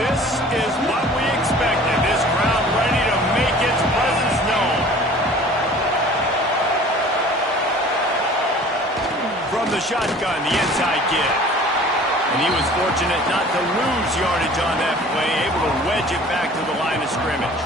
This is what we expected. This crowd ready to make its presence known. From the shotgun, the inside give. And he was fortunate not to lose yardage on that play, able to wedge it back to the line of scrimmage.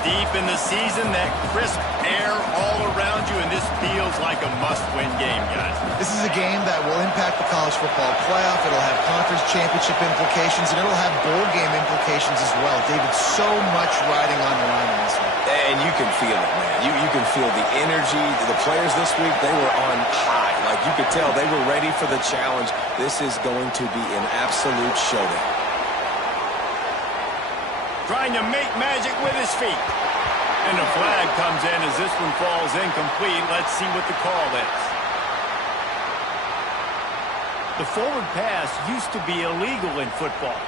Deep in the season, that crisp air all around you, and this feels like a must-win game, guys. This is a game that will impact the college football playoff. It'll have conference championship implications, and it'll have bowl game implications as well. David, so much riding on the line in this one. And you can feel it, man. You can feel the energy. The players this week, they were on high. Like, you could tell they were ready for the challenge. This is going to be an absolute showdown. Trying to make magic with his feet. And a flag comes in as this one falls incomplete. Let's see what the call is. The forward pass used to be illegal in football.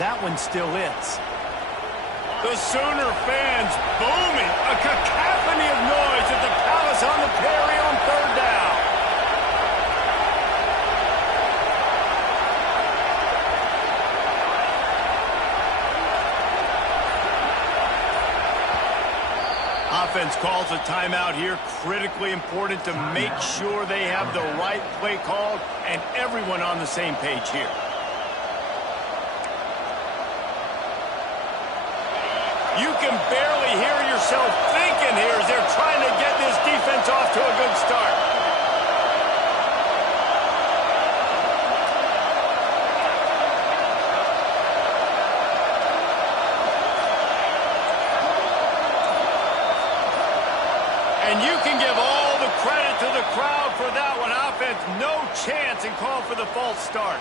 That one still is. The Sooner fans booming. A cacophony of noise at the Palace on the Prairie on third down. Offense calls a timeout here. Critically important to make sure they have the right play called and everyone on the same page here. You can barely hear yourself thinking here as they're trying to get this defense off to a good start. And you can give all the credit to the crowd for that one. Offense, no chance, and call for the false start.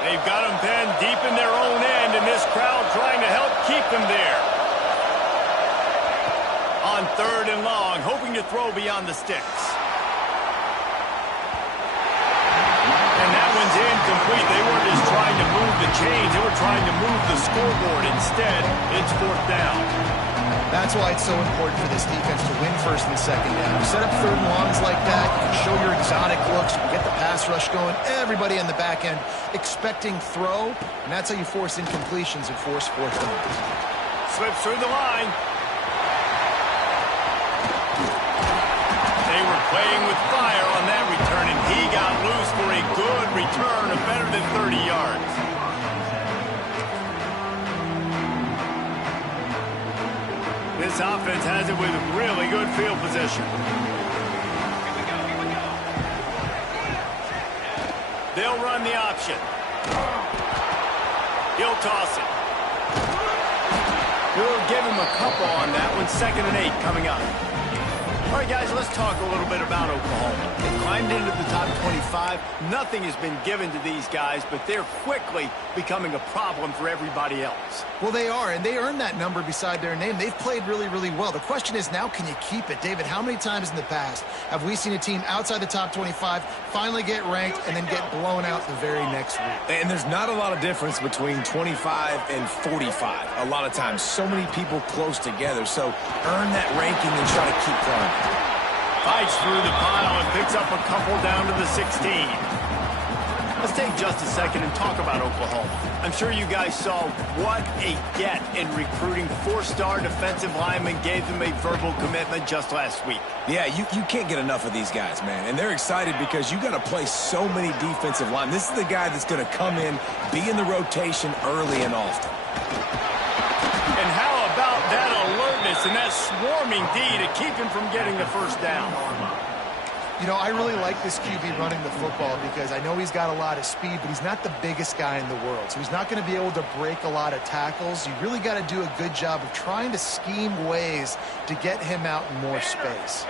They've got them pinned deep in their own end, and this crowd trying to help keep them there. On third and long, hoping to throw beyond the sticks. And that one's incomplete. They weren't just trying to move the chains. They were trying to move the scoreboard. Instead, it's fourth down. That's why it's so important for this defense to win first and second down. You set up third and longs like that, you can show your exotic looks, you can get the pass rush going, everybody on the back end expecting throw, and that's how you force incompletions and force fourth downs. Slips through the line. They were playing with fire on that return, and he got loose for a good return of better than 30 yards. This offense has it with really good field position. They'll run the option. He'll toss it. He'll give him a couple on that one. 2nd and 8 coming up. All right, guys, let's talk a little bit about Oklahoma. They climbed into the top 25. Nothing has been given to these guys, but they're quickly becoming a problem for everybody else. Well, they are, and they earned that number beside their name. They've played really, really well. The question is now, can you keep it? David, how many times in the past have we seen a team outside the top 25 finally get ranked and then get blown out the very next week? And there's not a lot of difference between 25 and 45. A lot of times, so many people close together. So earn that ranking and try to keep climbing. Fights through the pile and picks up a couple down to the 16. Let's take just a second and talk about Oklahoma. I'm sure you guys saw what a get in recruiting. 4-star defensive linemen gave them a verbal commitment just last week. Yeah, you can't get enough of these guys, man. And they're excited because you got to play so many defensive linemen. This is the guy that's going to come in, be in the rotation early and often. And how about that alertness and that swarming D to keep him from getting the first down? You know, I really like this QB running the football because I know he's got a lot of speed, but he's not the biggest guy in the world. So he's not going to be able to break a lot of tackles. You really got to do a good job of trying to scheme ways to get him out in more space.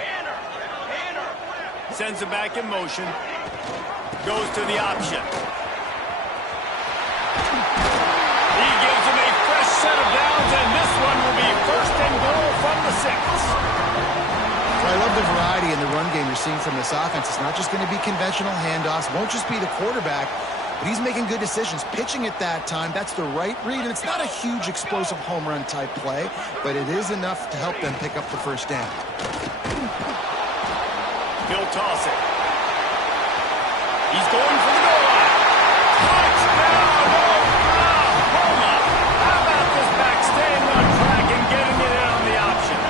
Sends him back in motion. Goes to the option. He gives him a fresh set of downs, and this one will be first and goal from the game you're seeing from this offense. It's not just going to be conventional handoffs. Won't just be the quarterback, but he's making good decisions. Pitching at that time, that's the right read, and it's not a huge explosive home run type play, but it is enough to help them pick up the first down. He'll toss it. He's going for the goal line. Touchdown, Oklahoma. How about this back staying on track and getting it in on the option?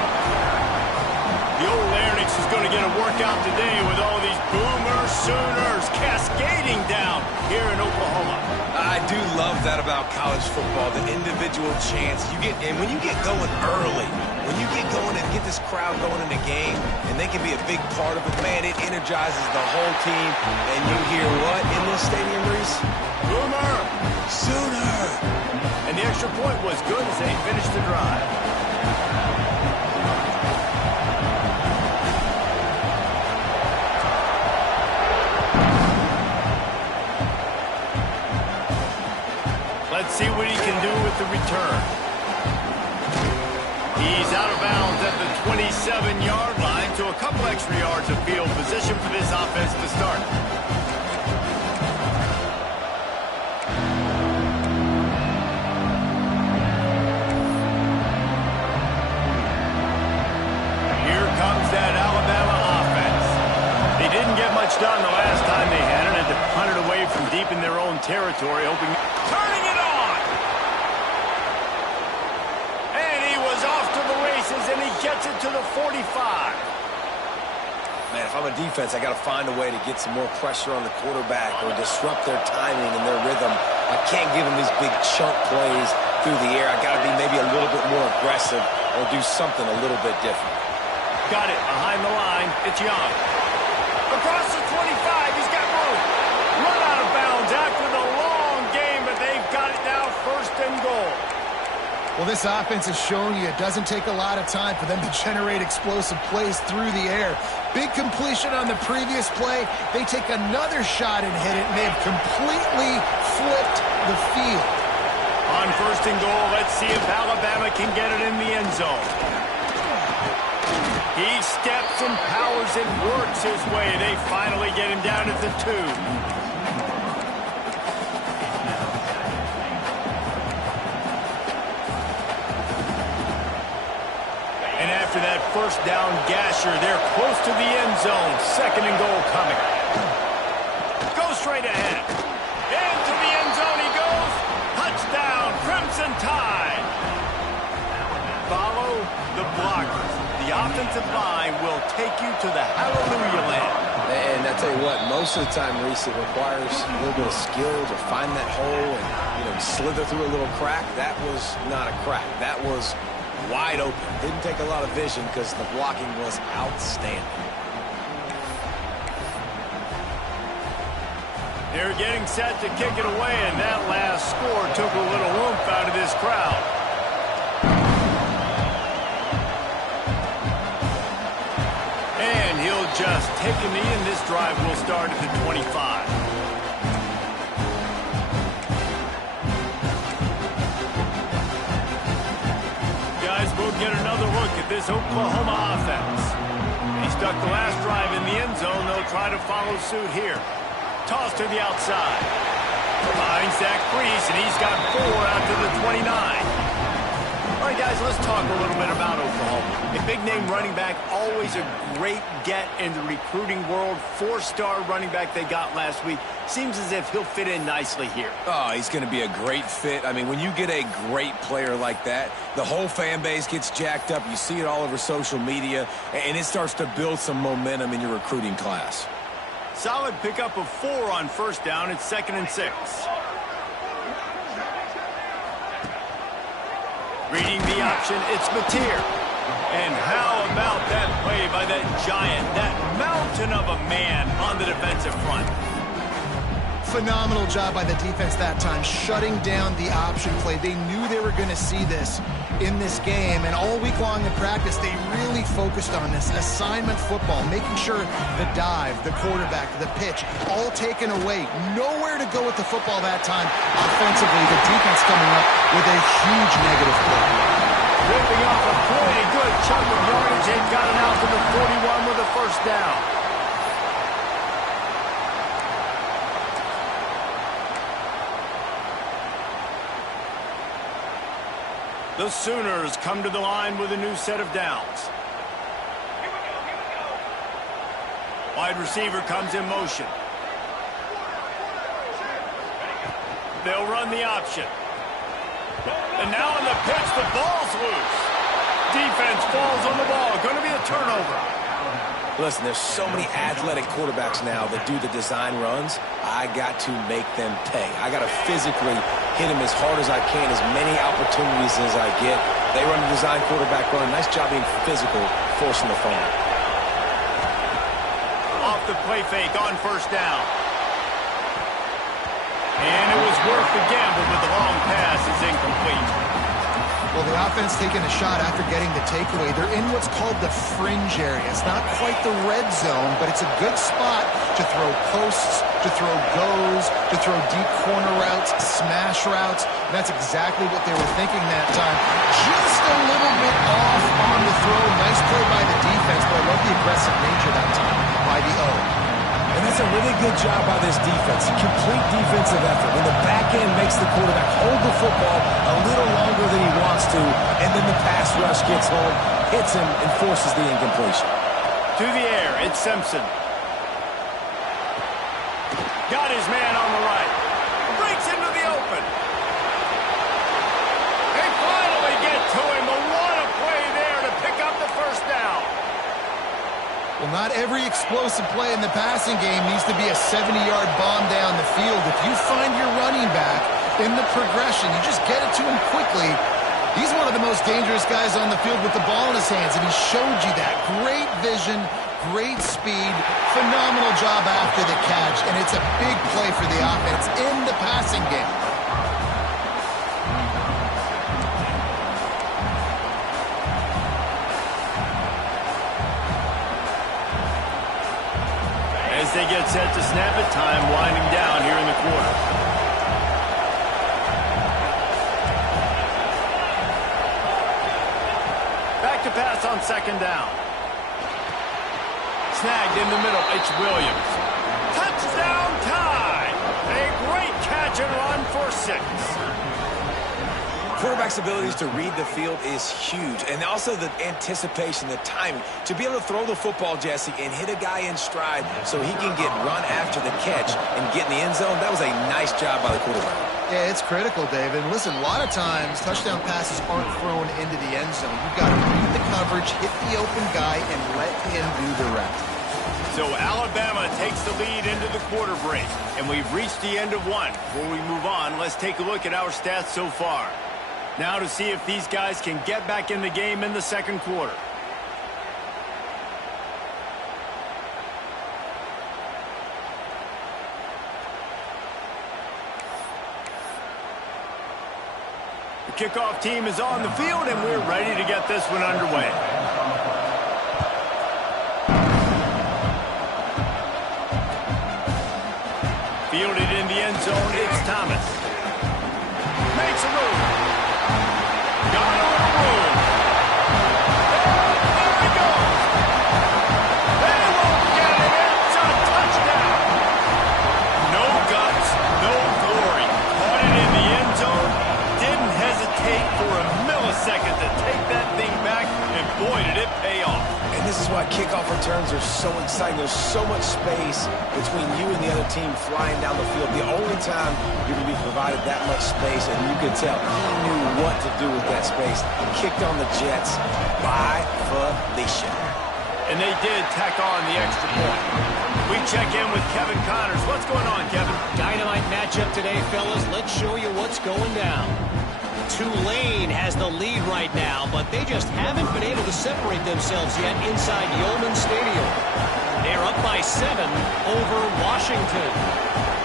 The old Larynx is going to get a workout today with all these Boomer Sooners cascading down here in Oklahoma. I do love that about college football, the individual chance you get. And when you get going early, when you get going and get this crowd going in a game, and they can be a big part of it, man, it energizes the whole team. And you hear what in this stadium, Reese? Boomer Sooner! And the extra point was good as they finished the drive. Let's see what he can do with the return. He's out of bounds at the 27-yard line, so a couple extra yards of field position for this offense to start. Here comes that Alabama offense. They didn't get much done the last time they had it, and to punt it away from deep in their own territory, hoping... Turning it on! And he was off to the races, and he gets it to the 45. Man, if I'm a defense, I got to find a way to get some more pressure on the quarterback or disrupt their timing and their rhythm. I can't give them these big chunk plays through the air. I got to be maybe a little bit more aggressive or do something a little bit different. Got it behind the line. It's Young. Across the 25, he's got room. Run out of bounds after the long game, but they've got it now, first and goal. Well, this offense has shown you it doesn't take a lot of time for them to generate explosive plays through the air. Big completion on the previous play. They take another shot and hit it, and they've completely flipped the field. On first and goal, let's see if Alabama can get it in the end zone. He steps and powers and works his way. They finally get him down at the 2. After that first down gasher, they're close to the end zone. Second and goal coming. Go straight ahead. Into the end zone he goes. Touchdown, Crimson Tide. Follow the blockers. The offensive line will take you to the hallelujah land. And I tell you what, most of the time, Reese, it requires a little bit of skill to find that hole and, slither through a little crack. That was not a crack. That was wide open. Didn't take a lot of vision because the blocking was outstanding. They're getting set to kick it away, and that last score took a little oomph out of this crowd. And he'll just take a knee, and this drive will start at the 25. We'll get another look at this Oklahoma offense. He stuck the last drive in the end zone. They'll try to follow suit here. Toss to the outside. Finds Zach Priest, and he's got 4 out to the 29. All right, guys, let's talk a little bit about Oklahoma. A big-name running back, always a great get in the recruiting world. 4-star running back they got last week. Seems as if he'll fit in nicely here. Oh, he's going to be a great fit. I mean, when you get a great player like that, the whole fan base gets jacked up. You see it all over social media, and it starts to build some momentum in your recruiting class. Solid pickup of 4 on first down. It's 2nd and 6. Reading the option, it's Mateer. And how about that play by that giant, that mountain of a man on the defensive front? Phenomenal job by the defense that time, shutting down the option play. They knew they were going to see this in this game, and all week long in practice, they really focused on this assignment football, making sure the dive, the quarterback, the pitch, all taken away. Nowhere to go with the football that time. Offensively, the defense coming up with a huge negative play. Ripping off a pretty good chunk of yardage. They've got it out to the 41 with a first down. The Sooners come to the line with a new set of downs. Wide receiver comes in motion. They'll run the option. And now on the pitch, the ball's loose. Defense falls on the ball. Going to be a turnover. Listen, there's so many athletic quarterbacks now that do the design runs. I got to make them pay. I got to physically hit them as hard as I can, as many opportunities as I get. They run the design quarterback run. Nice job being physical, forcing the fumble. Off the play fake on first down. And it was worth the gamble, but the long pass is incomplete. Well, the offense taking a shot after getting the takeaway. They're in what's called the fringe area. It's not quite the red zone, but it's a good spot to throw posts, to throw goes, to throw deep corner routes, smash routes. And that's exactly what they were thinking that time. Just a little bit off on the throw. Nice play by the defense, but I love the aggressive nature that time by the O. And that's a really good job by this defense. A complete defensive effort. When the back end makes the quarterback hold the football a little longer than he wants to, and then the pass rush gets home, hits him, and forces the incompletion. To the air, it's Simpson. Got his man on the right. Breaks into the open. They finally get to him. But what a play there to pick up the first down. Well, not every explosive play in the passing game needs to be a 70-yard bomb down the field. If you find your running back in the progression, you just get it to him quickly. He's one of the most dangerous guys on the field with the ball in his hands, and he showed you that. Great vision, great speed, phenomenal job after the catch, and it's a big play for the offense in the passing game. As they get set to snap it, time winding down here in the quarter. Back to pass on second down. Snagged in the middle, it's Williams. Touchdown tie! A great catch and run for 6. Quarterback's abilities to read the field is huge, and also the anticipation, the timing. To be able to throw the football, Jesse, and hit a guy in stride so he can get run after the catch and get in the end zone, that was a nice job by the quarterback. Yeah, it's critical, David. Listen, a lot of times touchdown passes aren't thrown into the end zone. You've got to read the coverage, hit the open guy, and let him do the rest. So Alabama takes the lead into the quarter break, and we've reached the end of one. Before we move on, let's take a look at our stats so far. Now to see if these guys can get back in the game in the second quarter. The kickoff team is on the field, and we're ready to get this one underway. Fielded in the end zone, it's Thomas. Makes a move. Got a little room. There he goes. They won't get it. It's a touchdown. No guts, no glory. Caught it in the end zone. Didn't hesitate for a millisecond to take that thing back, and boy, did it pay off. And this is why kickoff returns are so exciting. There's so much space between you and the other team flying down the field. The only time you're going to be provided that much space, and you could tell he knew what to do with that space. Kicked on the Jets by Felicia. And they did tack on the extra point. We check in with Kevin Connors. What's going on, Kevin? Dynamite matchup today, fellas. Let's show you what's going down. Tulane has the lead right now, but they just haven't been able to separate themselves yet inside Yeoman Stadium. They're up by 7 over Washington.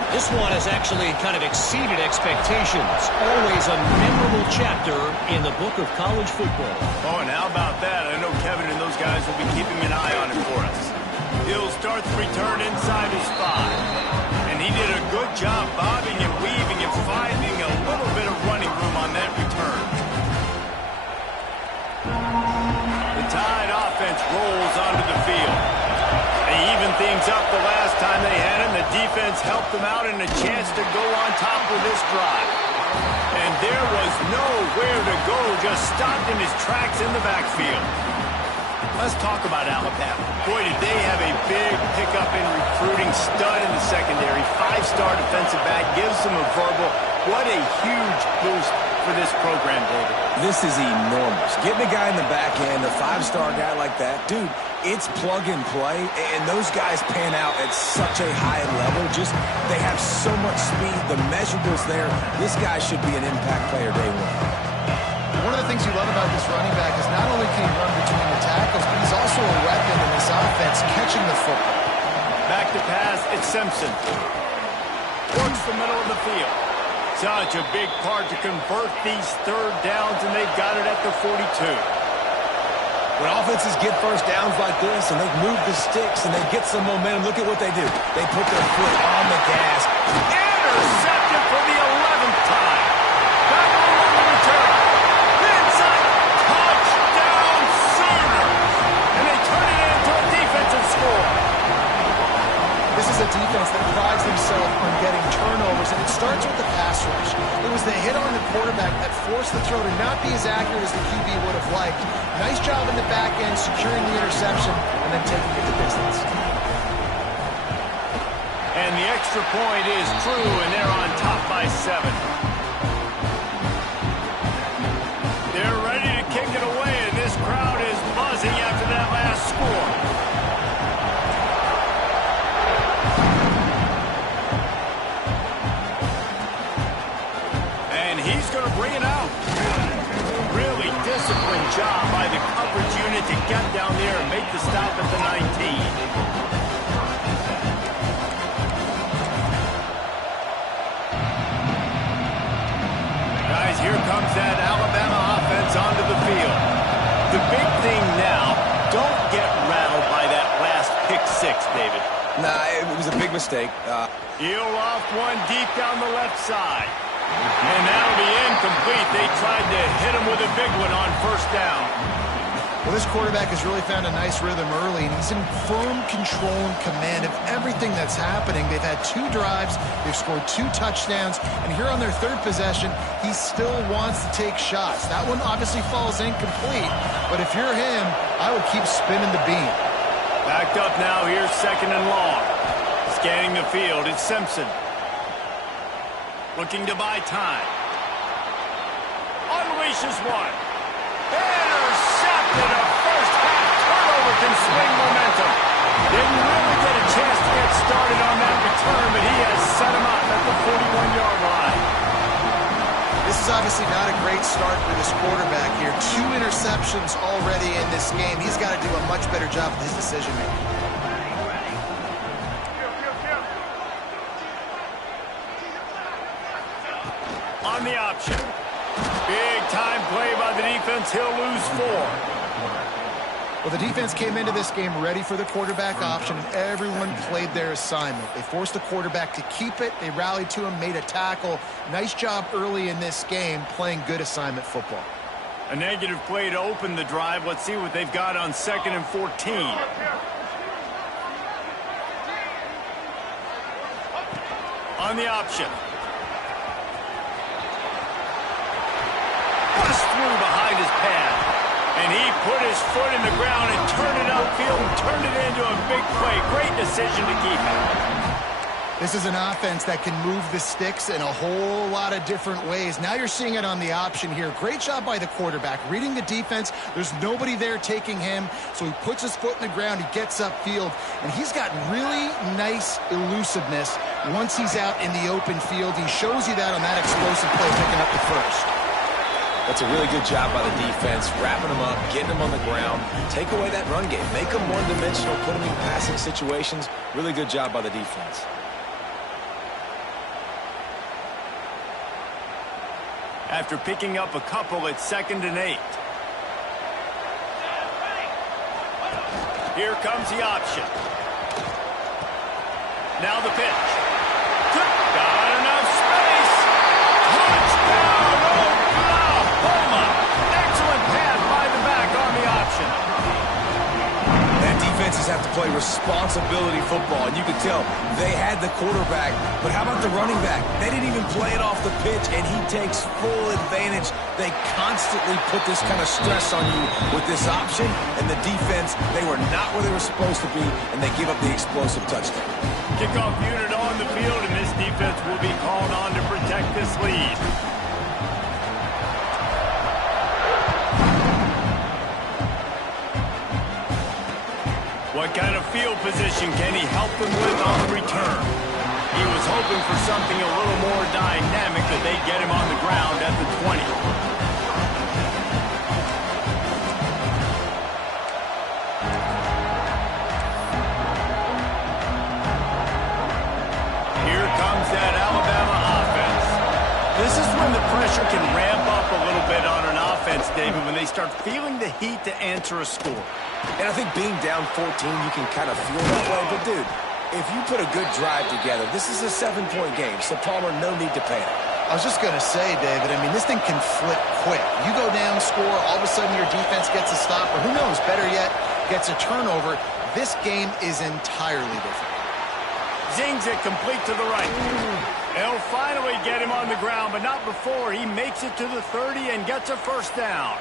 This one has actually kind of exceeded expectations. Always a memorable chapter in the book of college football. Oh, and how about that? I know Kevin and those guys will be keeping an eye on it for us. He'll start the return inside his 5. And he did a good job bobbing and weaving and finding a little bit of running room on that return. The Tide offense rolls onto heads up the last time they had him. The defense helped them out and a chance to go on top with this drive. And there was nowhere to go, just stopped in his tracks in the backfield. Let's talk about Alabama. Boy, did they have a big pickup in recruiting. Stud in the secondary. 5-star defensive back. Gives them a verbal. What a huge boost for this program, David. This is enormous. Getting a guy in the back end, a 5-star guy like that, dude, it's plug and play, and those guys pan out at such a high level. Just, they have so much speed. The measurables there. This guy should be an impact player day one. One of the things you love about this running back is not only can he run between the tackles, but he's also a weapon in this offense, catching the football. Back to pass, it's Simpson. Works the middle of the field. Such a big part to convert these third downs, and they've got it at the 42. When offenses get first downs like this, and they move the sticks, and they get some momentum, look at what they do. They put their foot on the gas. Intercepted for the 11th time. Back on the return. Inside. Touchdown Sooners. And they turn it into a defensive score. This is a defense that prides themselves on getting turnovers, and it starts with the pass rush. It was the hit on the quarterback that forced the throw to not be as accurate as the QB would have liked. Nice job in the back end, securing the interception, and then taking it the distance. And the extra point is true, and they're on top by 7. They're ready to kick it away, and this crowd is buzzing after that last score. He's going to bring it out. Really disciplined job by the coverage unit to get down there and make the stop at the 19. Guys, here comes that Alabama offense onto the field. The big thing now, don't get rattled by that last pick-6, David. Nah, it was a big mistake. He'll off one deep down the left side. And that'll be incomplete. They tried to hit him with a big one on first down. Well, this quarterback has really found a nice rhythm early, and he's in firm control and command of everything that's happening. They've had 2 drives. They've scored 2 touchdowns. And here on their 3rd possession, he still wants to take shots. That one obviously falls incomplete. But if you're him, I would keep spinning the beam. Backed up now. Here's 2nd and long. Scanning the field. It's Simpson. Looking to buy time. Unleashes one. Intercepted. A first-half turnover can swing momentum. Didn't really get a chance to get started on that return, but he has set him up at the 41-yard line. This is obviously not a great start for this quarterback here. 2 interceptions already in this game. He's got to do a much better job with his decision-making. On the option. Big time play by the defense. He'll lose 4. Well, the defense came into this game ready for the quarterback option, and everyone played their assignment. They forced the quarterback to keep it. They rallied to him, made a tackle. Nice job early in this game playing good assignment football. A negative play to open the drive. Let's see what they've got on 2nd and 14. On the option. Bust through behind his pad. And he put his foot in the ground and turned it upfield and turned it into a big play. Great decision to keep it. This is an offense that can move the sticks in a whole lot of different ways. Now you're seeing it on the option here. Great job by the quarterback. Reading the defense, there's nobody there taking him, so he puts his foot in the ground, he gets upfield, and he's got really nice elusiveness once he's out in the open field. He shows you that on that explosive play, picking up the first. That's a really good job by the defense, wrapping them up, getting them on the ground. Take away that run game. Make them one-dimensional, put them in passing situations. Really good job by the defense. After picking up a couple at 2nd and 8. Here comes the option. Now the pitch. Got enough space. Touchdown, Oklahoma. Excellent pass by the back on the option. That defense defenses have to play responsibility football, and you could tell they had the quarterback, but how about the running back? They didn't even play it off the pitch, and he takes full advantage. They constantly put this kind of stress on you with this option, and the defense, they were not where they were supposed to be, and they give up the explosive touchdown. Kickoff unit on the field, and this defense will be called on to protect this lead. What kind of field position can he help them with on the return? He was hoping for something a little more dynamic, that they'd get him on the ground at the 20. Here comes that Alabama offense. This is when the pressure can ramp up a little bit on an offense, David, when they start feeling the heat to answer a score. And I think being down 14, you can kind of feel that way. But, dude, if you put a good drive together, this is a 7-point game. So, Palmer, no need to panic. I was just going to say, David, I mean, this thing can flip quick. You go down, score, all of a sudden your defense gets a stop, or who knows, better yet, gets a turnover. This game is entirely different. Zings it complete to the right. They'll finally get him on the ground, but not before he makes it to the 30 and gets a first down.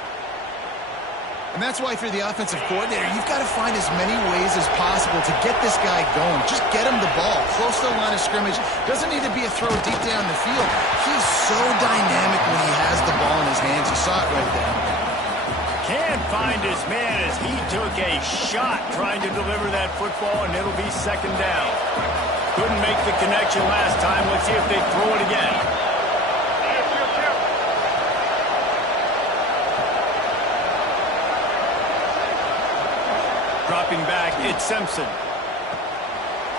And that's why, if you're the offensive coordinator, you've got to find as many ways as possible to get this guy going. Just get him the ball close to the line of scrimmage. Doesn't need to be a throw deep down the field. He's so dynamic when he has the ball in his hands. You saw it right there. Can't find his man as he took a shot trying to deliver that football, and it'll be second down. Couldn't make the connection last time. Let's see if they throw it again. Dropping back, it's Simpson.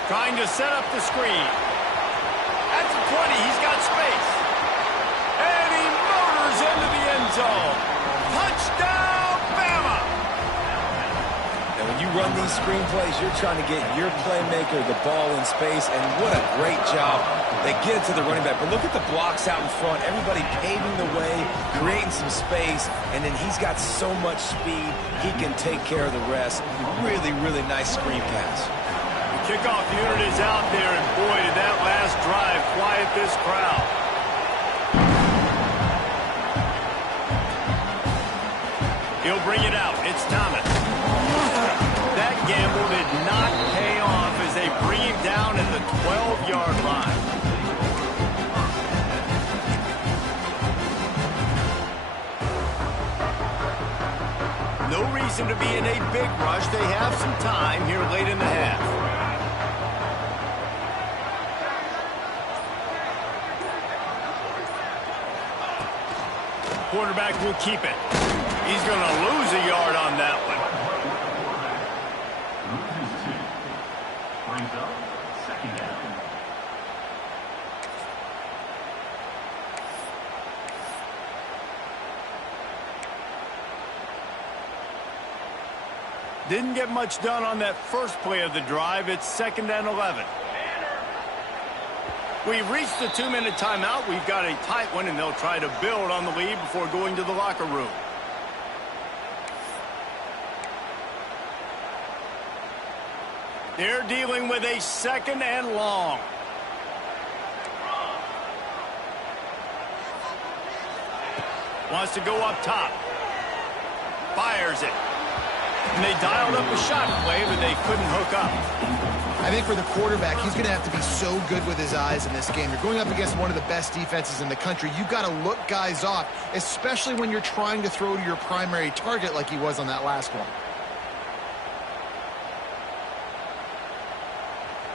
Trying to set up the screen. At the 20, he's got space. And he motors into the end zone. Touchdown, Bama! And when you run these screenplays, you're trying to get your playmaker the ball in space, and what a great job. They get it to the running back, but look at the blocks out in front. Everybody paving the way, creating some space, and then he's got so much speed, he can take care of the rest. Really, really nice screen pass. The kickoff unit is out there, and boy, did that last drive quiet this crowd. He'll bring it out. It's Thomas. That gamble did not pay off as they bring him down at the 12-yard line. No reason to be in a big rush. They have some time here late in the half. Quarterback will keep it. He's going to lose a yard on that one. Brings up second down. Didn't get much done on that first play of the drive. It's 2nd and 11. We've reached the 2-minute timeout. We've got a tight one, and they'll try to build on the lead before going to the locker room. They're dealing with a 2nd and long. Wants to go up top. Fires it. And they dialed up a shot play, but they couldn't hook up. I think for the quarterback, he's going to have to be so good with his eyes in this game. You're going up against one of the best defenses in the country. You've got to look guys off, especially when you're trying to throw to your primary target like he was on that last one.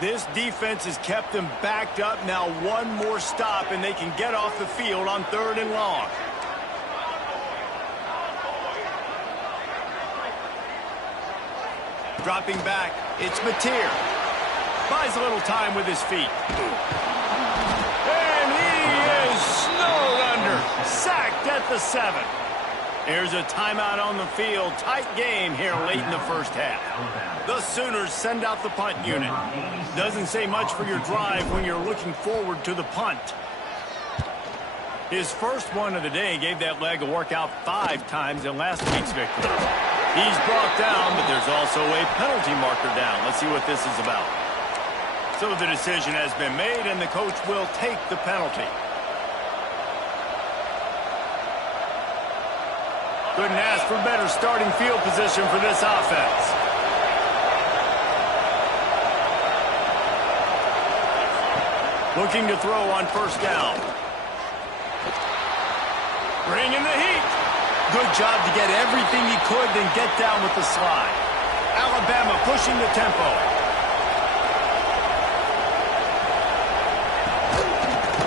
This defense has kept them backed up. Now one more stop, and they can get off the field on 3rd and long. Dropping back, it's Mateer. Buys a little time with his feet. And he is snowed under. Sacked at the 7. There's a timeout on the field. Tight game here late in the first half. The Sooners send out the punt unit. Doesn't say much for your drive when you're looking forward to the punt. His first one of the day gave that leg a workout 5 times in last week's victory. He's brought down, but there's There's also a penalty marker down. Let's see what this is about. So the decision has been made, and the coach will take the penalty. Couldn't ask for better starting field position for this offense. Looking to throw on first down. Bringing the heat. Good job to get everything he could, then get down with the slide. Alabama pushing the tempo.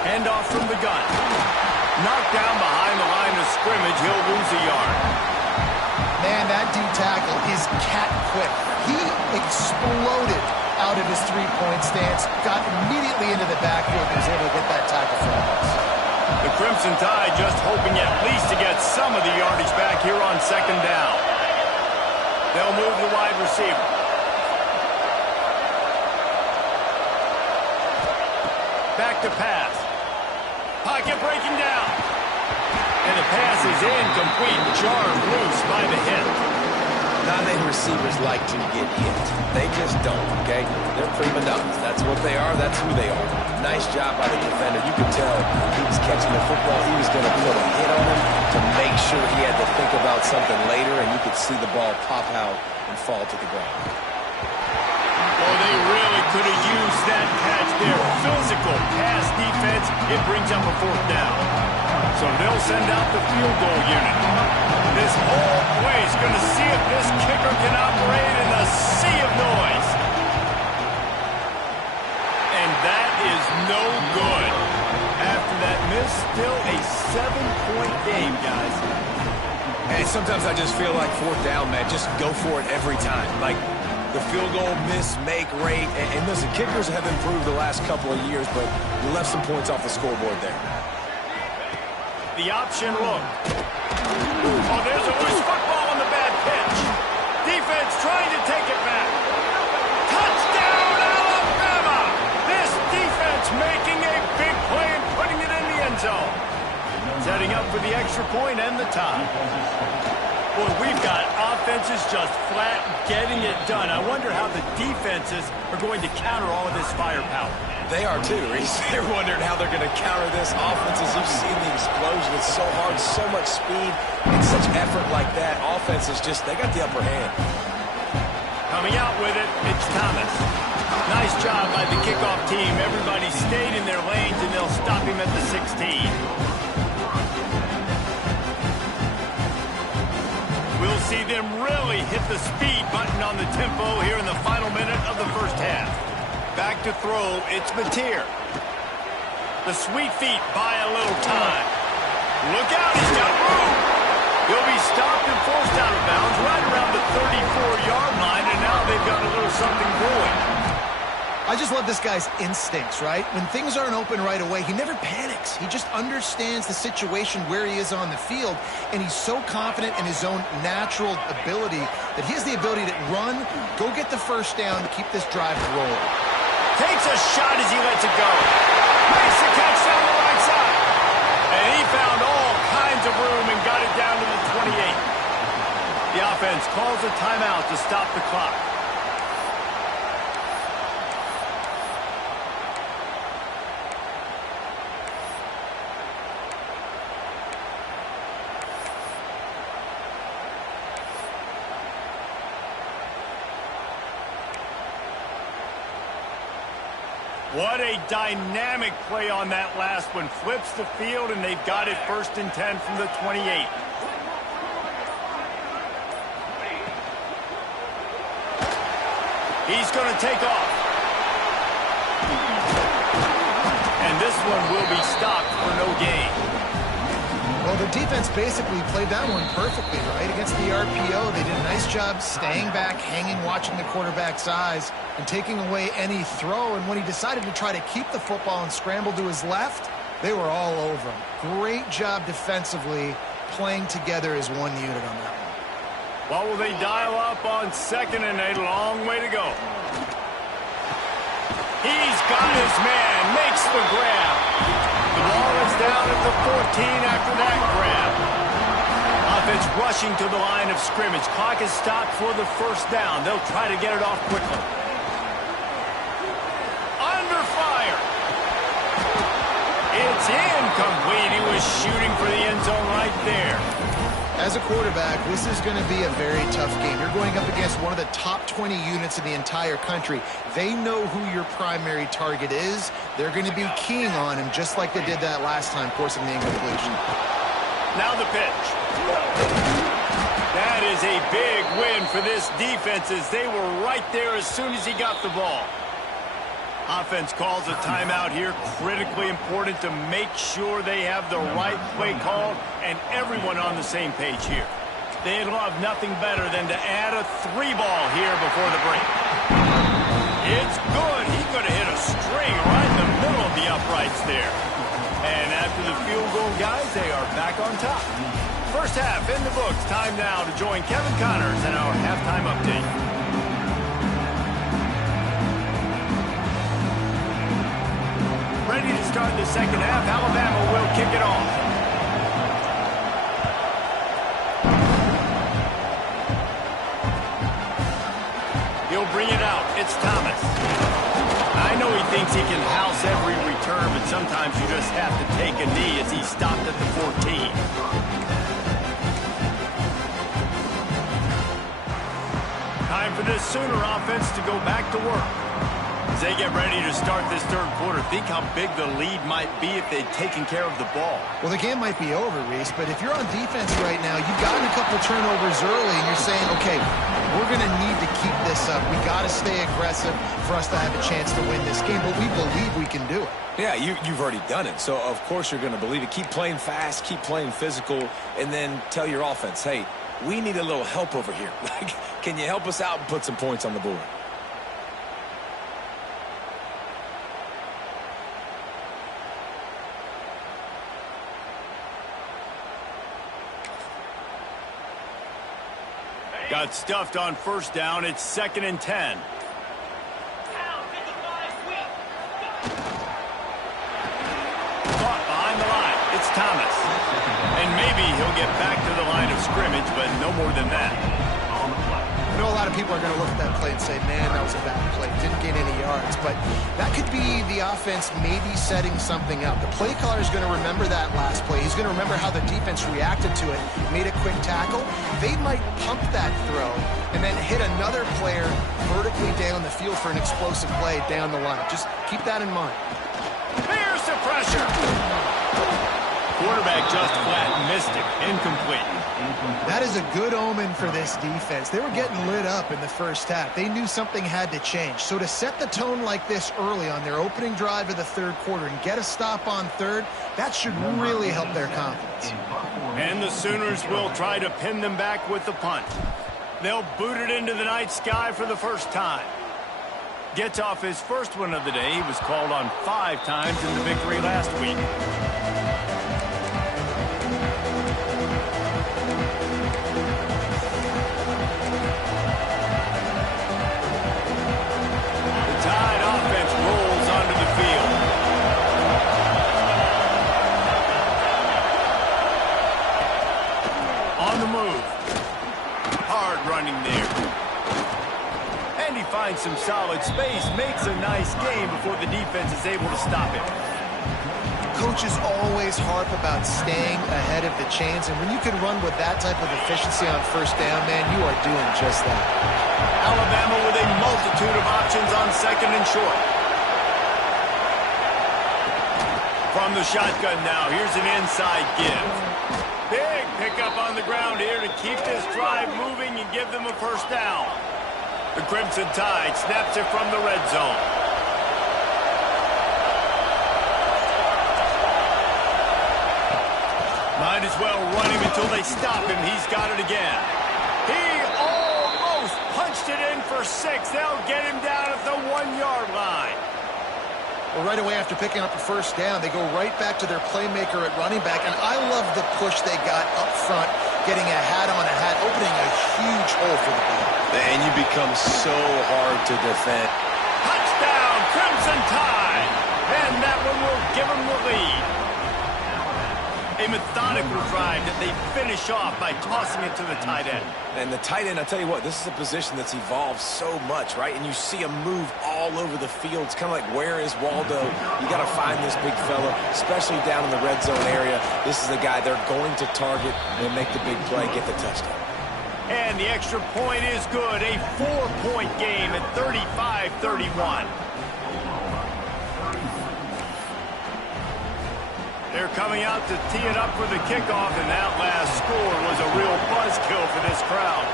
Handoff from the gun. Knocked down behind the line of scrimmage. He'll lose a yard. Man, that D-tackle is cat quick. He exploded out of his three-point stance, got immediately into the backfield, and was able to get that tackle for us. The Crimson Tide just hoping at least to get some of the yardage back here on second down. They'll move the wide receiver. Back to pass. Pocket breaking down. And the pass is incomplete, jarred loose by the hit. Not many receivers like to get hit. They just don't, okay? They're prima donnas. That's what they are. That's who they are. Nice job by the defender. You could tell he was catching the football. He was going to put a hit on him to make sure he had to think about something later, and you could see the ball pop out and fall to the ground. Well, they really could have used that catch there. Physical pass defense. It brings up a fourth down. So they'll send out the field goal unit. This whole place going to see if this kicker can operate in a sea of noise. And that is no good. After that miss, still a 7-point game, guys. Hey, sometimes I just feel like fourth down, man. Just go for it every time. Like the field goal miss, make rate. And listen, kickers have improved the last couple of years, but you left some points off the scoreboard there. The option look. Oh, there's a loose football on the bad pitch. Defense trying to take it back. Touchdown, Alabama! This defense making a big play and putting it in the end zone. Setting up for the extra point and the tie. Boy, we've got offenses just flat getting it done. I wonder how the defenses are going to counter all of this firepower. They are too, Reese. They're wondering how they're going to counter this offense. As you've seen the explosion, it's so hard, so much speed, and such effort like that. Offenses just, they got the upper hand. Coming out with it, it's Thomas. Nice job by the kickoff team. Everybody stayed in their lanes, and they'll stop him at the 16. We'll see them really hit the speed button on the tempo here in the final minute of the first half. Back to throw, it's Mateer. The sweet feet buy a little time. Look out, he's got room. He'll be stopped and forced out of bounds right around the 34-yard line, and now they've got a little something brewing. I just love this guy's instincts, right? When things aren't open right away, he never panics. He just understands the situation where he is on the field, and he's so confident in his own natural ability that he has the ability to run, go get the first down, keep this drive rolling. Takes a shot as he lets it go. Makes the catch down the right side. And he found all kinds of room and got it down to the 28. The offense calls a timeout to stop the clock. What a dynamic play on that last one. Flips the field, and they've got it 1st and 10 from the 28. He's going to take off. And this one will be stopped for no gain. Well, the defense basically played that one perfectly, right? Against the RPO, they did a nice job staying back, hanging, watching the quarterback's eyes, and taking away any throw. And when he decided to try to keep the football and scramble to his left, they were all over him. Great job defensively, playing together as one unit on that one. What will they dial up on 2nd and a long way to go? He's got his man, makes the grab. The ball is down at the 14 after that grab. offense rushing to the line of scrimmage. Clock is stopped for the first down. They'll try to get it off quickly. Under fire. It's incomplete. He was shooting for the end zone right there. As a quarterback, this is going to be a very tough game. You're going up against one of the top 20 units in the entire country. They know who your primary target is. They're going to be keying on him just like they did that last time, forcing the incompletion. Now the pitch. That is a big win for this defense as they were right there as soon as he got the ball. Offense calls a timeout here. Critically important to make sure they have the right play call and everyone on the same page here. They'd love nothing better than to add a 3-ball here before the break. It's good. He could have hit a string right in the middle of the uprights there. And after the field goal, guys, they are back on top. First half in the books. Time now to join Kevin Connors in our halftime update. Ready to start the second half. Alabama will kick it off. He'll bring it out. It's Thomas. I know he thinks he can house every return, but sometimes you just have to take a knee as he stopped at the 14. Time for this Sooner offense to go back to work. As they get ready to start this third quarter, think how big the lead might be if they'd taken care of the ball. Well, the game might be over, Reese, but if you're on defense right now, you've gotten a couple turnovers early, and you're saying, okay, we're going to need to keep this up. We got to stay aggressive for us to have a chance to win this game, but we believe we can do it. Yeah, you've already done it, so of course you're going to believe it. Keep playing fast, keep playing physical, and then tell your offense, hey, we need a little help over here. Like, can you help us out and put some points on the board? Got stuffed on first down. It's 2nd and 10. Caught behind the line. It's Thomas. And maybe he'll get back to the line of scrimmage, but no more than that. I know a lot of people are going to look at that play and say, man, that was a bad play. Didn't gain any yards. But that could be the offense maybe setting something up. The play caller is going to remember that last play. He's going to remember how the defense reacted to it, made a quick tackle. They might pump that throw and then hit another player vertically down the field for an explosive play down the line. Just keep that in mind. Here's the pressure. Quarterback just flat missed it. Incomplete. That is a good omen for this defense. They were getting lit up in the first half. They knew something had to change. So to set the tone like this early on their opening drive of the third quarter and get a stop on third, that should really help their confidence. And the Sooners will try to pin them back with the punt. They'll boot it into the night sky for the first time. Gets off his first one of the day. He was called on 5 times in the victory last week. Finds some solid space, makes a nice game before the defense is able to stop him. Coaches always harp about staying ahead of the chains, and when you can run with that type of efficiency on first down, man, you are doing just that. Alabama with a multitude of options on 2nd and short. From the shotgun now, here's an inside give. Big pickup on the ground here to keep this drive moving and give them a first down. The Crimson Tide snaps it from the red zone. Might as well run him until they stop him. He's got it again. He almost punched it in for 6. They'll get him down at the 1-yard line. Well, right away after picking up a first down, they go right back to their playmaker at running back. And I love the push they got up front, getting a hat on a hat, opening a huge hole for the ball. And you become so hard to defend. Touchdown, Crimson Tide. And that one will give them the lead. A methodical drive that they finish off by tossing it to the tight end. And the tight end, I'll tell you what, this is a position that's evolved so much, right? And you see him move all over the field. It's kind of like, where is Waldo? You got to find this big fella, especially down in the red zone area. This is the guy they're going to target and make the big play, get the touchdown. And the extra point is good. A 4-point game at 35-31. They're coming out to tee it up for the kickoff, and that last score was a real buzzkill for this crowd.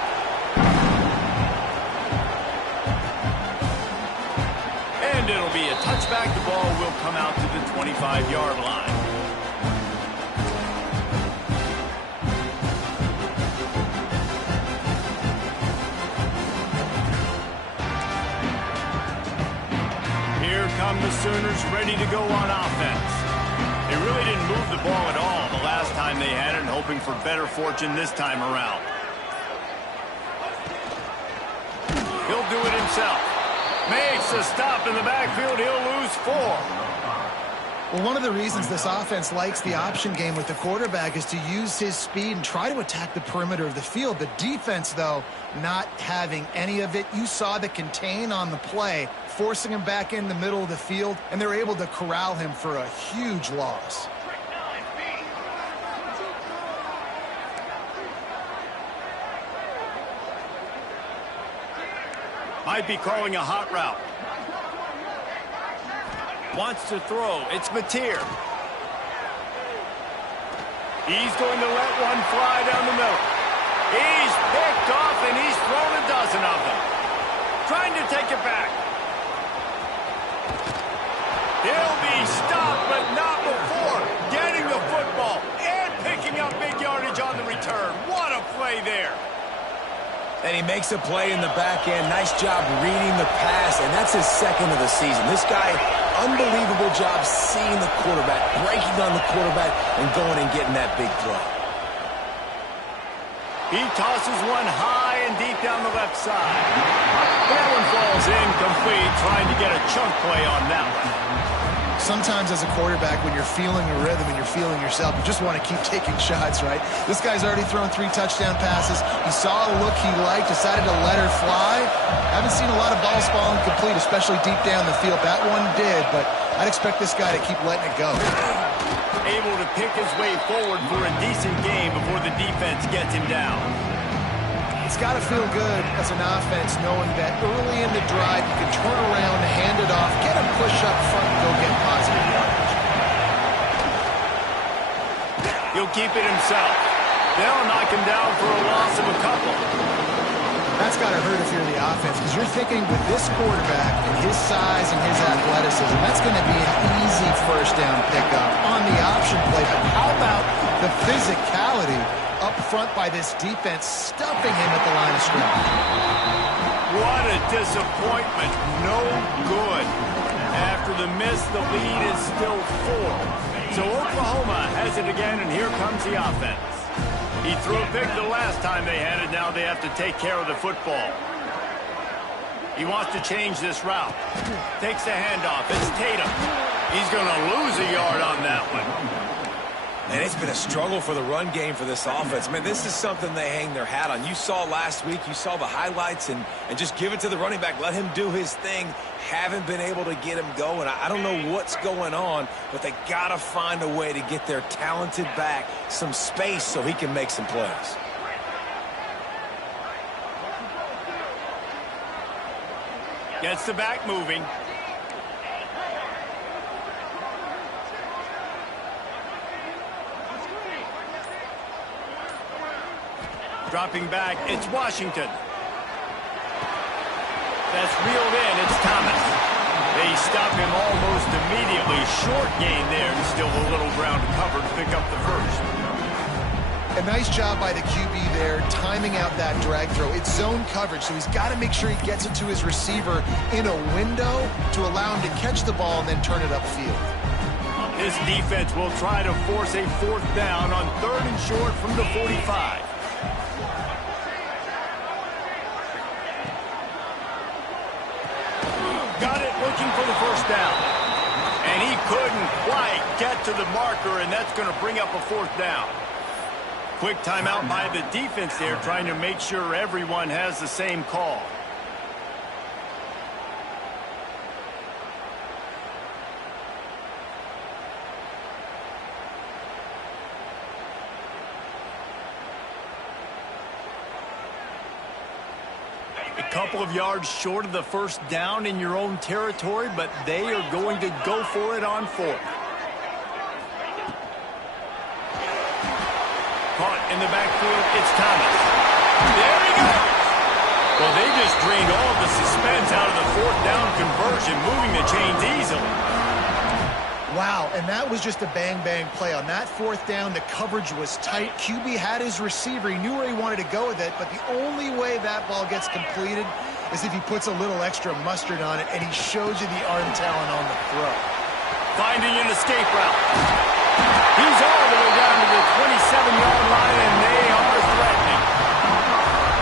And it'll be a touchback. The ball will come out to the 25-yard line. Here come the Sooners, ready to go on offense. They really didn't move the ball at all the last time they had it, and hoping for better fortune this time around. He'll do it himself. Makes a stop in the backfield. He'll lose 4. Well, one of the reasons this offense likes the option game with the quarterback is to use his speed and try to attack the perimeter of the field. The defense, though, not having any of it. You saw the contain on the play, forcing him back in the middle of the field, and they're able to corral him for a huge loss. Might be calling a hot route. Wants to throw. It's Mateer. He's going to let one fly down the middle. He's picked off, and he's thrown a dozen of them. Trying to take it back. He'll be stopped, but not before getting the football and picking up big yardage on the return. What a play there. And he makes a play in the back end. Nice job reading the pass, and that's his second of the season. This guy, unbelievable job seeing the quarterback, breaking on the quarterback, and going and getting that big play. He tosses one high and deep down the left side. That one falls incomplete, trying to get a chunk play on that one. Sometimes as a quarterback, when you're feeling a rhythm and you're feeling yourself, you just want to keep taking shots, right? This guy's already thrown 3 touchdown passes. He saw a look he liked, decided to let her fly. Haven't seen a lot of balls falling complete, especially deep down the field. That one did, but I'd expect this guy to keep letting it go. Able to pick his way forward for a decent game before the defense gets him down. It's got to feel good as an offense knowing that early in the drive you can turn around, hand it off, get a push up front, and go get positive yardage. He'll keep it himself. They'll knock him down for a loss of a couple. That's got to hurt if you're the offense, because you're thinking with this quarterback and his size and his athleticism, that's going to be an easy first down pickup on the option play. But how about the physicality up front by this defense, stuffing him at the line of scrimmage? What a disappointment. No good. After the miss, the lead is still 4. So Oklahoma has it again, and here comes the offense. He threw a pick the last time they had it. Now they have to take care of the football. He wants to change this route. Takes the handoff. It's Tatum. He's going to lose a yard on that one. And it's been a struggle for the run game for this offense. Man, this is something they hang their hat on. You saw last week, you saw the highlights, and just give it to the running back. Let him do his thing. Haven't been able to get him going. I don't know what's going on, but they got to find a way to get their talented back some space so he can make some plays. Gets the back moving. Dropping back, it's Washington. That's reeled in, it's Thomas. They stop him almost immediately. Short gain there, and still a little ground to cover to pick up the first. A nice job by the QB there, timing out that drag throw. It's zone coverage, so he's got to make sure he gets it to his receiver in a window to allow him to catch the ball and then turn it upfield. This defense will try to force a 4th down on 3rd and short from the 45. Got it, looking for the first down. And he couldn't quite get to to the marker, and that's going to bring up a 4th down. Quick timeout by the defense there, trying to make sure everyone has the same call. A couple of yards short of the 1st down in your own territory, but they are going to go for it on 4th. Caught in the backfield, it's Thomas. There he goes! Well, they just drained all of the suspense out of the 4th down conversion, moving the chains easily. Wow, and that was just a bang-bang play. On that 4th down, the coverage was tight. QB had his receiver. He knew where he wanted to go with it, but the only way that ball gets completed is if he puts a little extra mustard on it, and he shows you the arm talent on the throw. Finding an escape route. He's all the way down to the 27-yard line, and they are threatening.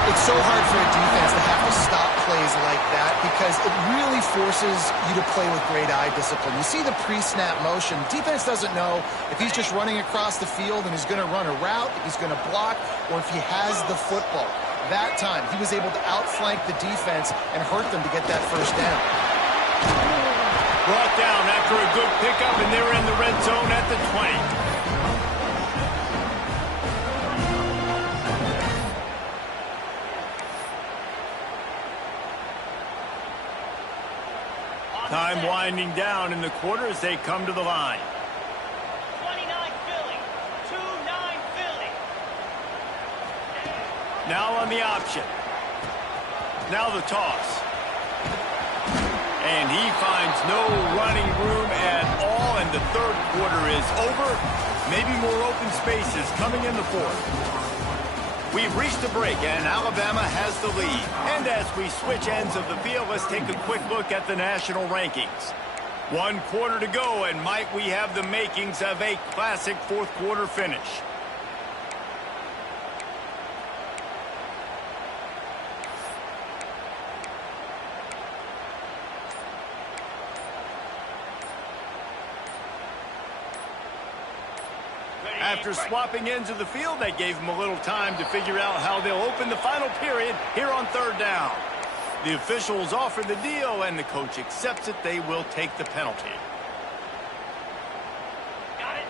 It's so hard for a defense to have to stop plays like that because it really forces you to play with great eye discipline. You see the pre-snap motion. Defense doesn't know if he's just running across the field and he's going to run a route, if he's going to block, or if he has the football. That time, he was able to outflank the defense and hurt them to get that 1st down. Brought down after a good pickup, and they're in the red zone at the 20. Time winding down in the quarter as they come to the line. 29 Philly, 2-9 Philly. Now on the option. Now the toss. And he finds no running room at all, and the 3rd quarter is over. Maybe more open spaces coming in the 4th. We've reached a break, and Alabama has the lead. And as we switch ends of the field, let's take a quick look at the national rankings. 1 quarter to go, and might we have the makings of a classic 4th quarter finish. After swapping ends of the field, they gave them a little time to figure out how they'll open the final period here on 3rd down. The officials offer the deal, and the coach accepts it. They will take the penalty.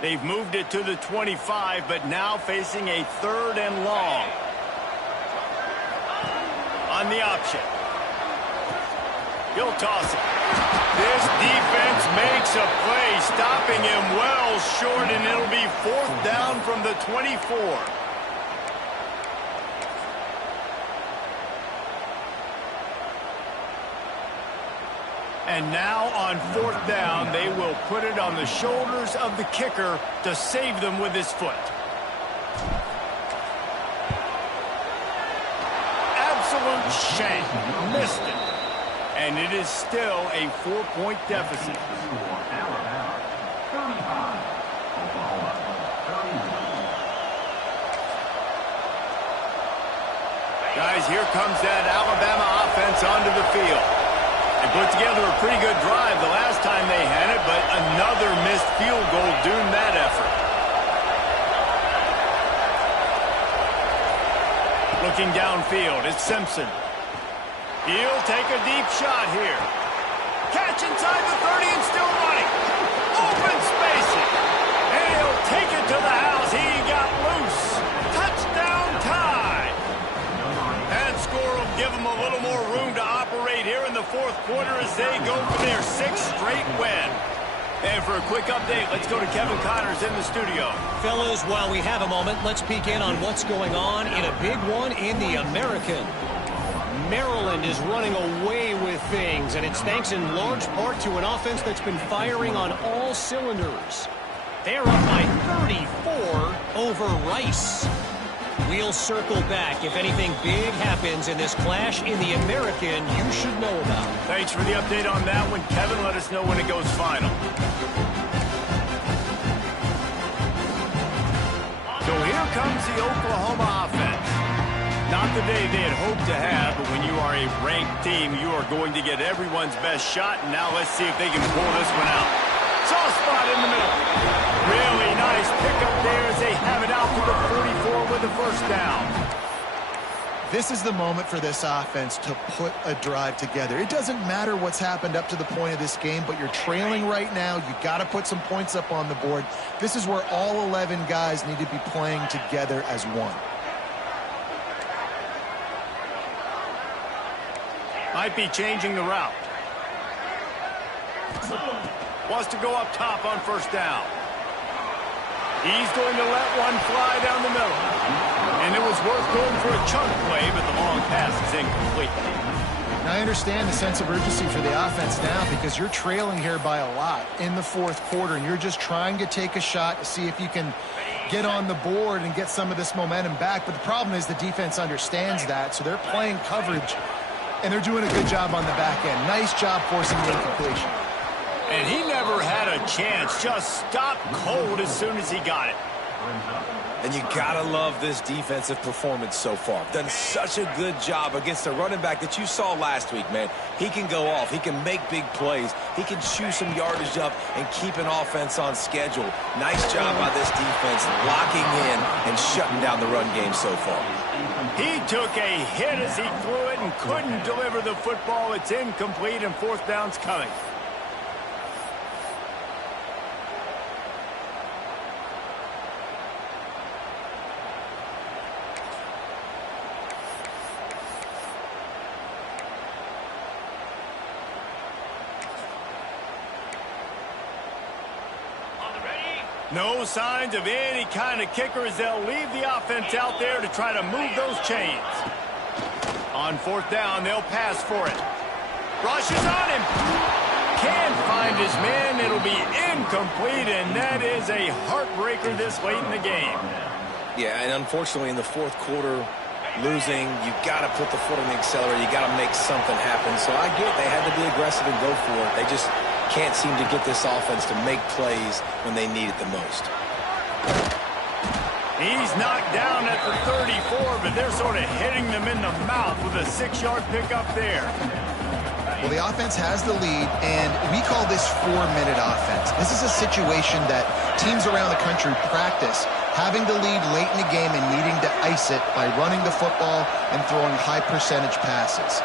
They've moved it to the 25, but now facing a 3rd and long. On the option. He'll toss it. This defense makes a play, stopping him well short, and it'll be 4th down from the 24. And now on 4th down, they will put it on the shoulders of the kicker to save them with his foot. Absolute shank. Missed it. And it is still a 4-point deficit. Guys, here comes that Alabama offense onto the field. They put together a pretty good drive the last time they had it, but another missed field goal doomed that effort. Looking downfield, it's Simpson. He'll take a deep shot here. Catch inside the 30 and still running. Open spacing. And he'll take it to the house. He got loose. Touchdown tie. That score will give them a little more room to operate here in the 4th quarter as they go for their 6th straight win. And for a quick update, let's go to Kevin Connors in the studio. Fellas, while we have a moment, let's peek in on what's going on in a big one in the American. Maryland is running away with things, and it's thanks in large part to an offense that's been firing on all cylinders. They're up by 34 over Rice. We'll circle back if anything big happens in this clash in the American you should know about. Thanks for the update on that one, Kevin. Let us know when it goes final. So here comes the Oklahoma offense. Not the day they had hoped to have, but when you are a ranked team, you are going to get everyone's best shot. And now let's see if they can pull this one out. Soft spot in the middle. Really nice pickup there as they have it out to the 44 with the first down. This is the moment for this offense to put a drive together. It doesn't matter what's happened up to the point of this game, but you're trailing right now. You got to put some points up on the board. This is where all 11 guys need to be playing together as one. Might be changing the route. Wants to go up top on first down. He's going to let one fly down the middle. And it was worth going for a chunk play, but the long pass is incomplete. Now, I understand the sense of urgency for the offense now because you're trailing here by a lot in the fourth quarter, and you're just trying to take a shot to see if you can get on the board and get some of this momentum back. But the problem is the defense understands that, so they're playing coverage, and they're doing a good job on the back end. Nice job forcing the incompletion. And he never had a chance. Just stopped cold as soon as he got it. And you gotta love this defensive performance so far. Done such a good job against the running back that you saw last week, man. He can go off. He can make big plays. He can chew some yardage up and keep an offense on schedule. Nice job by this defense locking in and shutting down the run game so far. He took a hit as he threw it and couldn't deliver the football. It's incomplete and fourth down's coming. No signs of any kind of kicker as they'll leave the offense out there to try to move those chains. On fourth down, they'll pass for it. Rushes on him. Can't find his man. It'll be incomplete, and that is a heartbreaker this late in the game. Yeah, and unfortunately in the fourth quarter, losing, you got to put the foot on the accelerator. You got to make something happen. So I get they had to be aggressive and go for it. They just can't seem to get this offense to make plays when they need it the most. He's knocked down at the 34, but they're sort of hitting them in the mouth with a 6-yard pickup there. Well, the offense has the lead, and we call this 4-minute offense. This is a situation that teams around the country practice, having the lead late in the game and needing to ice it by running the football and throwing high-percentage passes.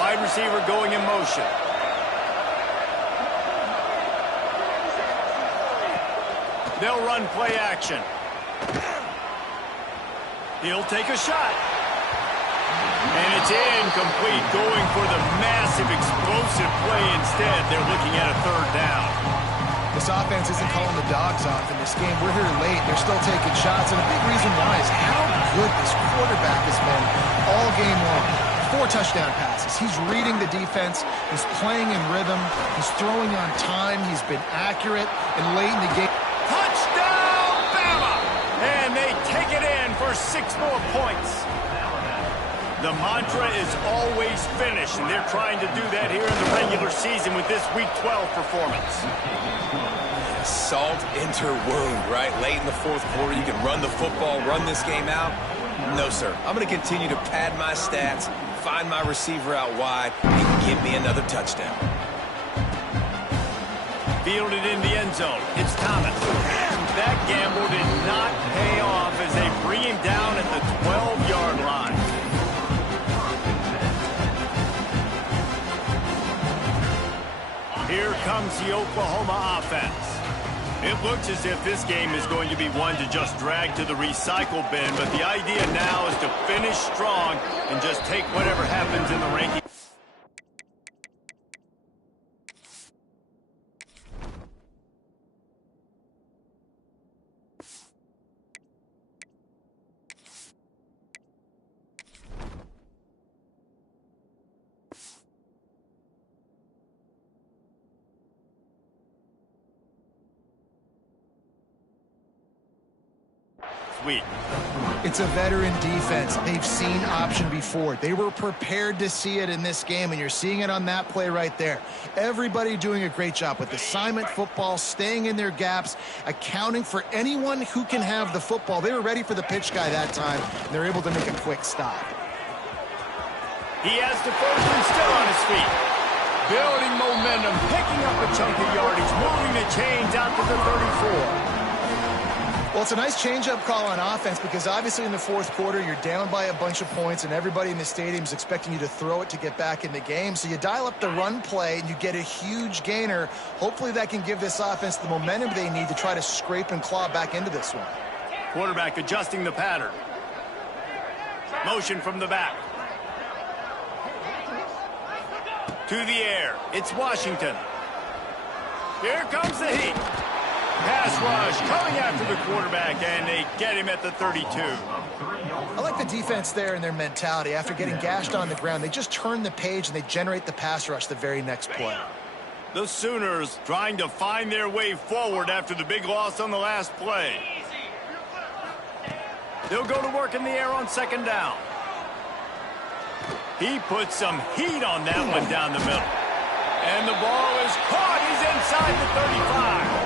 Wide receiver going in motion. They'll run play action. He'll take a shot. And it's incomplete, going for the massive explosive play instead. They're looking at a third down. This offense isn't calling the dogs off in this game. We're here late. They're still taking shots. And a big reason why is how good this quarterback has been all game long. 4 touchdown passes. He's reading the defense. He's playing in rhythm. He's throwing on time. He's been accurate. And late in the game, touchdown, Bama! And they take it in for 6 more points. The mantra is always finish, and they're trying to do that here in the regular season with this Week 12 performance. Salt into wound, right? Late in the fourth quarter, you can run the football, run this game out. No, sir. I'm going to continue to pad my stats, find my receiver out wide, and give me another touchdown. Fielded in the end zone. It's Thomas. That gamble did not pay off as they bring him down at the 12-yard line. Here comes the Oklahoma offense. It looks as if this game is going to be one to just drag to the recycle bin, but the idea now is to finish strong and just take whatever happens in the ranking. Week. It's a veteran defense. They've seen option before. They were prepared to see it in this game, and you're seeing it on that play right there. Everybody doing a great job with assignment football, staying in their gaps, accounting for anyone who can have the football. They were ready for the pitch guy that time, and they're able to make a quick stop. He has the first and still on his feet. Building momentum, picking up a chunk of yardage, moving the chains out to the 34. Well, it's a nice change-up call on offense because obviously in the fourth quarter, you're down by a bunch of points and everybody in the stadium is expecting you to throw it to get back in the game. So you dial up the run play and you get a huge gainer. Hopefully that can give this offense the momentum they need to try to scrape and claw back into this one. Quarterback adjusting the pattern. Motion from the back. To the air. It's Washington. Here comes the heat. Pass rush coming after the quarterback, and they get him at the 32. I like the defense there and their mentality. After getting gashed on the ground, they just turn the page and they generate the pass rush the very next play. The Sooners trying to find their way forward after the big loss on the last play. They'll go to work in the air on second down. He puts some heat on that one down the middle. And the ball is caught. He's inside the 35.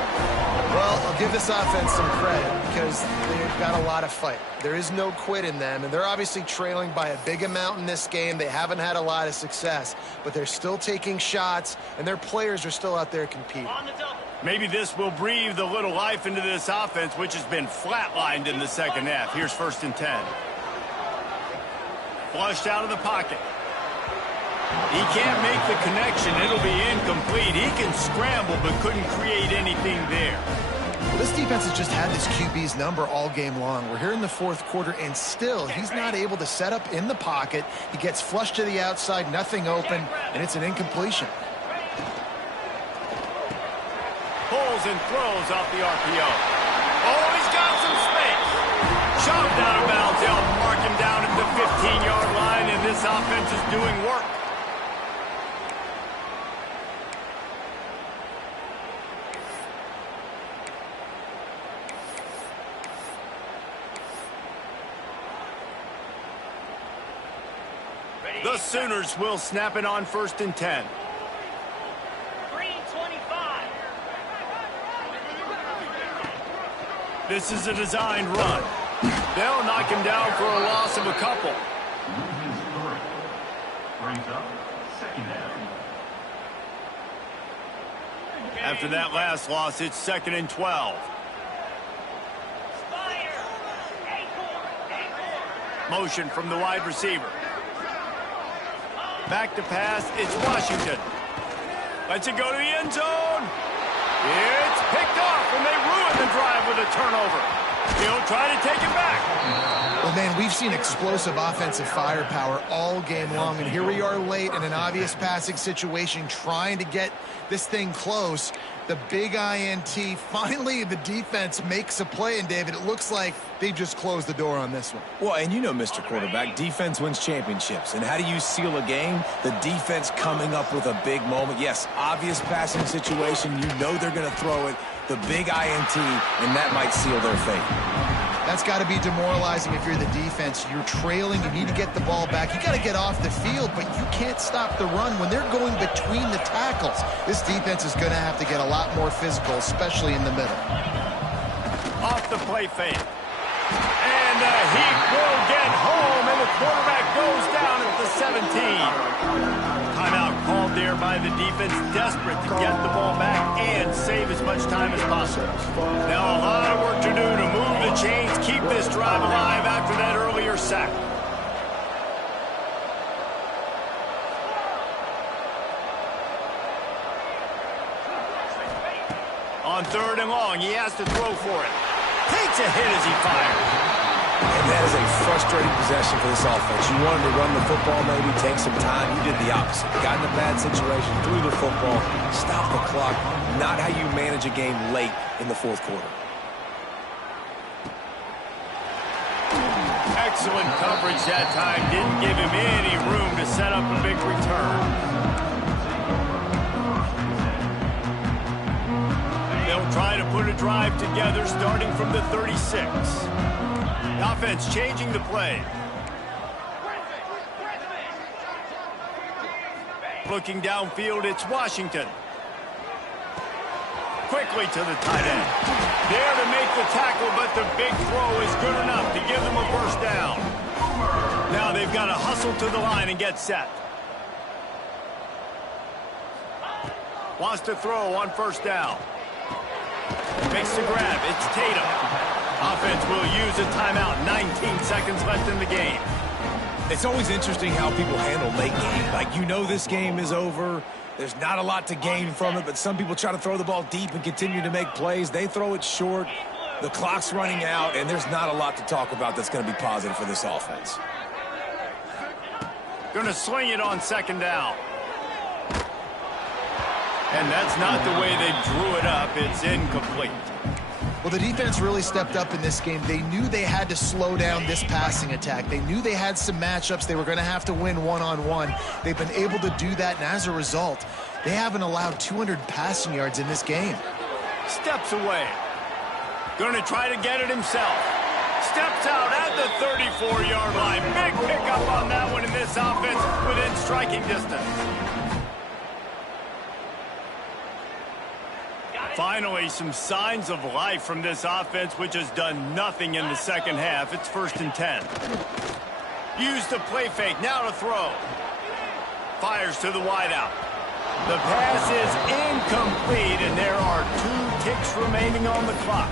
Well, I'll give this offense some credit because they've got a lot of fight. There is no quit in them, and they're obviously trailing by a big amount in this game. They haven't had a lot of success, but they're still taking shots, and their players are still out there competing. Maybe this will breathe a little life into this offense, which has been flatlined in the second half. Here's 1st and 10. Flushed out of the pocket. He can't make the connection. It'll be incomplete. He can scramble, but couldn't create anything there. Well, this defense has just had this QB's number all game long. We're here in the fourth quarter, and still, he's not able to set up in the pocket. He gets flushed to the outside, nothing open, and it's an incompletion. Pulls and throws off the RPO. Oh, he's got some space. Shoved out of bounds. They'll mark him down at the 15-yard line, and this offense is doing work. The Sooners will snap it on 1st and 10. 3:25. This is a designed run. They'll knock him down for a loss of a couple. After that last loss, it's 2nd and 12. Motion from the wide receiver. Back to pass, it's Washington. Lets it go to the end zone. It's picked off, and they ruin the drive with a turnover. He'll try to take it back. Well, man, we've seen explosive offensive firepower all game long, and here we are late in an obvious passing situation trying to get this thing close. The big INT. Finally, the defense makes a play, and David, it looks like they just closed the door on this one. Well, and you know, Mr. Quarterback, defense wins championships. And how do you seal a game? The defense coming up with a big moment. Yes, obvious passing situation. You know they're going to throw it. The big INT, and that might seal their fate. That's got to be demoralizing if you're the defense. You're trailing. You need to get the ball back. You got to get off the field, but you can't stop the run when they're going between the tackles. This defense is going to have to get a lot more physical, especially in the middle. Off the play fake. And the Heat will get home, and the quarterback goes down at the 17. Timeout called there by the defense, desperate to get the ball back and save as much time as possible. Now a lot of work to do to move the chains, keep this drive alive after that earlier sack. On 3rd and long, he has to throw for it. Takes a hit as he fires. And that is a frustrating possession for this offense. You wanted to run the football, maybe take some time. You did the opposite. Got in a bad situation, threw the football, stopped the clock. Not how you manage a game late in the fourth quarter. Excellent coverage that time. Didn't give him any room to set up a big return. They'll try to put a drive together starting from the 36. The offense changing the play. Looking downfield, it's Washington. Quickly to the tight end. There to make the tackle, but the big throw is good enough to give them a first down. Now they've got to hustle to the line and get set. Wants to throw on first down. Makes the grab. It's Tatum. Offense will use a timeout. 19 seconds left in the game. It's always interesting how people handle late game. Like, you know this game is over. There's not a lot to gain from it, but some people try to throw the ball deep and continue to make plays. They throw it short. The clock's running out, and there's not a lot to talk about that's going to be positive for this offense. Going to sling it on second down. And that's not the way they drew it up. It's incomplete. Well, the defense really stepped up in this game. They knew they had to slow down this passing attack. They knew they had some matchups they were going to have to win one-on-one. They've been able to do that, and as a result, they haven't allowed 200 passing yards in this game. Steps away. Going to try to get it himself. Steps out at the 34-yard line. Big pickup on that one in this offense within striking distance. Finally, some signs of life from this offense, which has done nothing in the second half. It's 1st and 10. Use the play fake. Now to throw. Fires to the wideout. The pass is incomplete, and there are 2 ticks remaining on the clock.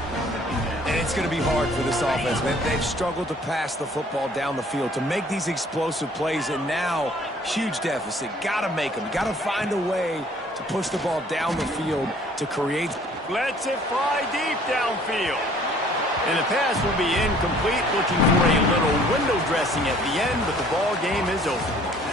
And it's going to be hard for this offense, man. They've struggled to pass the football down the field, to make these explosive plays, and now huge deficit. Got to make them. Got to find a way to push the ball down the field to create. Lets it fly deep downfield. And the pass will be incomplete, looking for a little window dressing at the end, but the ball game is over.